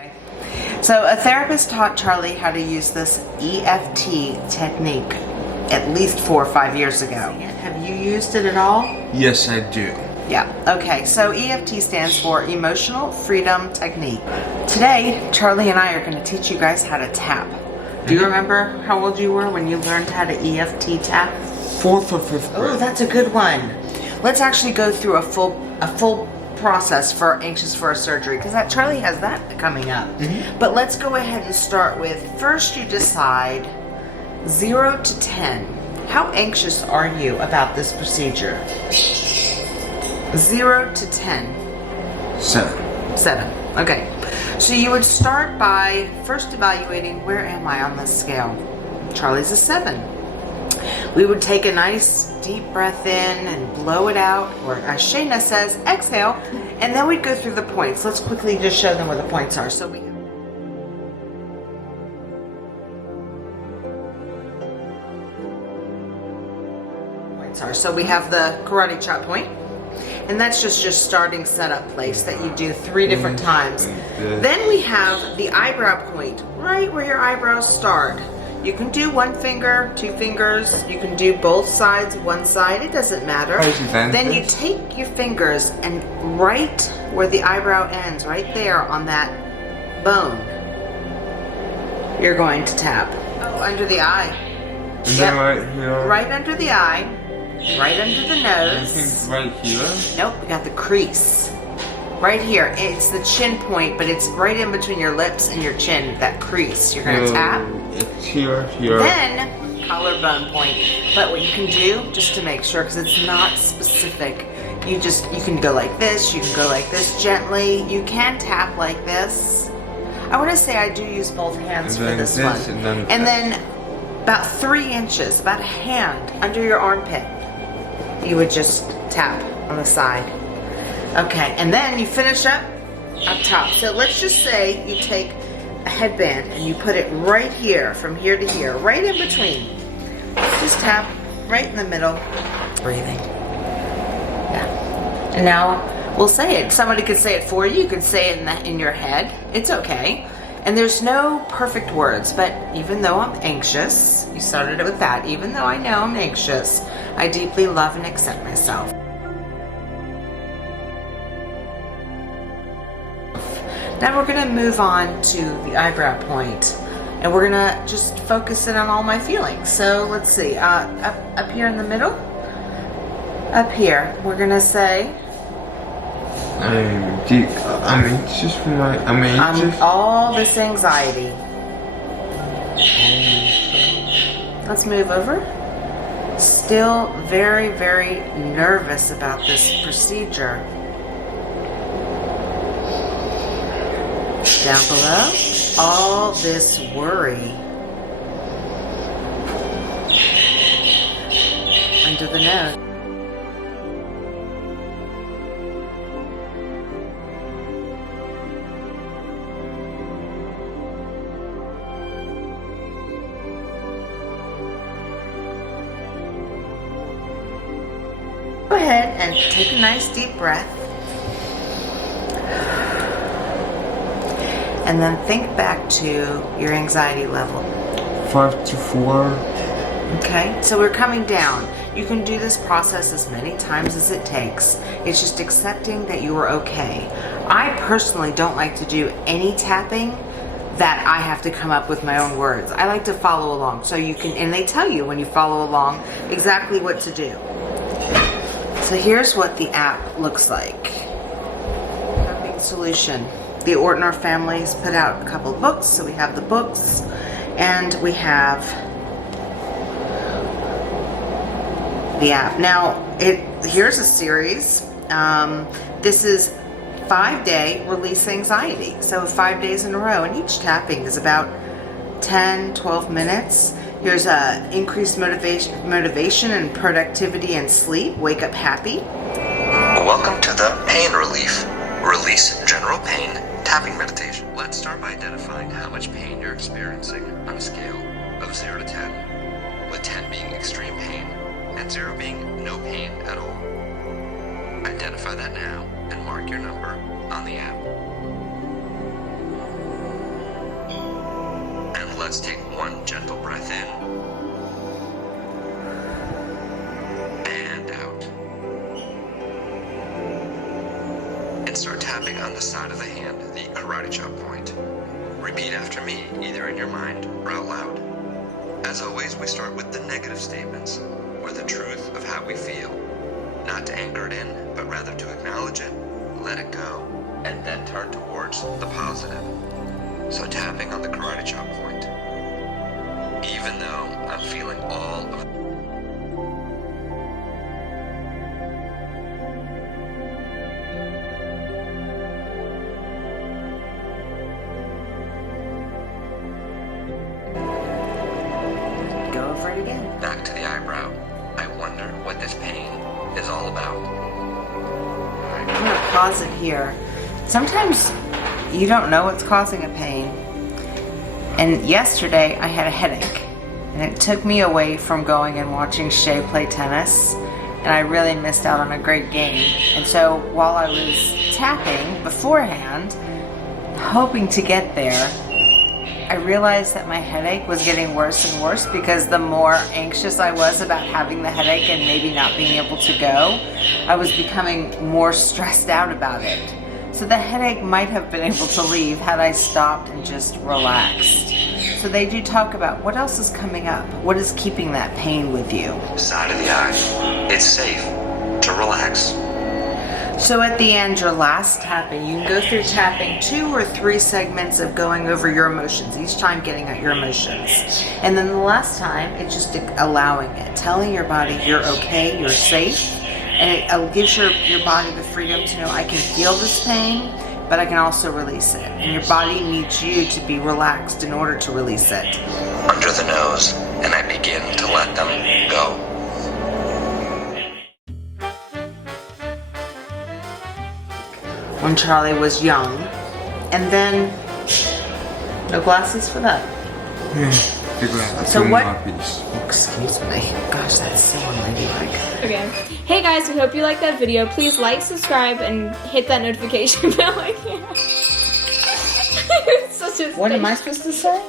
Okay. So a therapist taught Charlie how to use this EFT technique at least 4 or 5 years ago. Have you used it at all? Yes, I do. Yeah. Okay. So EFT stands for Emotional Freedom Technique. Today, Charlie and I are going to teach you guys how to tap. Do you remember how old you were when you learned how to EFT tap? 4th or 5th grade. Oh, that's a good one. Let's actually go through a full process for Anxious for a Surgery, because that Charlie has that coming up. But let's go ahead and start with, first you decide 0 to 10. How anxious are you about this procedure? 0 to 10. 7. 7. Okay. So you would start by first evaluating, where am I on this scale? Charlie's a 7. We would take a nice deep breath in and blow it out, or as Shayna says, exhale, and then we'd go through the points. Let's quickly just show them where the points are. So we have the karate chop point, and that's just your starting setup place that you do 3 different times. Then we have the eyebrow point, right where your eyebrows start. You can do 1 finger, 2 fingers, you can do both sides, 1 side, it doesn't matter. Then you take your fingers and right where the eyebrow ends, right there on that bone, you're going to tap. Oh, under the eye. Yep. Right here. Right under the eye, right under the nose. I think right here. Nope, we got the crease. Right here, it's the chin point, but it's right in between your lips and your chin, that crease. You're gonna tap. It's here. Then, collarbone point. But what you can do, just to make sure, because it's not specific, you can go like this, you can go like this gently, you can tap like this. I wanna say I do use both hands for this one. And then about 3 inches, about a hand under your armpit, you would just tap on the side. Okay, and then you finish up top. So let's just say you take a headband and you put it right here, from here to here, right in between. Just tap right in the middle. Breathing. Yeah. And now we'll say it. Somebody could say it for you. You could say it in your head. It's okay. And there's no perfect words, but even though I'm anxious, you started it with that, even though I know I'm anxious, I deeply love and accept myself. Now we're going to move on to the eyebrow point, and we're going to just focus in on all my feelings. So let's see, up here in the middle, up here, we're going to say, I'm anxious for I'm anxious. all this anxiety. Let's move over. Still very, very nervous about this procedure. Down below, all this worry. Under the nose. Go ahead and take a nice deep breath. And then think back to your anxiety level. 5 to 4. Okay, so we're coming down. You can do this process as many times as it takes. It's just accepting that you are okay. I personally don't like to do any tapping that I have to come up with my own words. I like to follow along. So you can, and they tell you when you follow along exactly what to do. So here's what the app looks like. Tapping solution. The Ortner family's put out a couple of books, so we have the books, and we have the app. Now, here's a series. This is 5-day release anxiety, so 5 days in a row, and each tapping is about 10-12 minutes. Here's increased motivation and productivity and sleep. Wake up happy. Welcome to the Pain Relief. Release general pain tapping meditation. Let's start by identifying how much pain you're experiencing on a scale of 0 to 10, with 10 being extreme pain and 0 being no pain at all. Identify that now and mark your number on the app. Let's take one gentle breath in and out. And start tapping on the side of the hand, the karate chop point. Repeat after me, either in your mind or out loud. As always, we start with the negative statements, or the truth of how we feel. Not to anchor it in, but rather to acknowledge it, let it go, and then turn towards the positive. So tapping on the karate chop point. Even though I'm feeling all of Go over it again. back to the eyebrow. I wonder what this pain is all about. I'm gonna pause it here. Sometimes you don't know what's causing a pain. And yesterday I had a headache, and it took me away from going and watching Shay play tennis, and I really missed out on a great game. And so while I was tapping beforehand, hoping to get there, I realized that my headache was getting worse and worse because the more anxious I was about having the headache and maybe not being able to go, I was becoming more stressed out about it. So the headache might have been able to leave had I stopped and just relaxed. So they do talk about what else is coming up, what is keeping that pain with you. Side of the eye. It's safe to relax. So at the end, your last tapping, you can go through tapping 2 or 3 segments of going over your emotions, each time getting at your emotions. And then the last time, it's just allowing it, telling your body you're okay, you're safe, and it gives your body the freedom to know I can feel this pain, but I can also release it. And your body needs you to be relaxed in order to release it. Under the nose, and I begin to let them go. When Charlie was young, and then no glasses for that. The glass. So what- Piece. Excuse me. Gosh, that's so unladylike. Okay. Hey guys, we hope you liked that video. Please like, subscribe, and hit that notification bell. I can't. It's such a What am I supposed to say?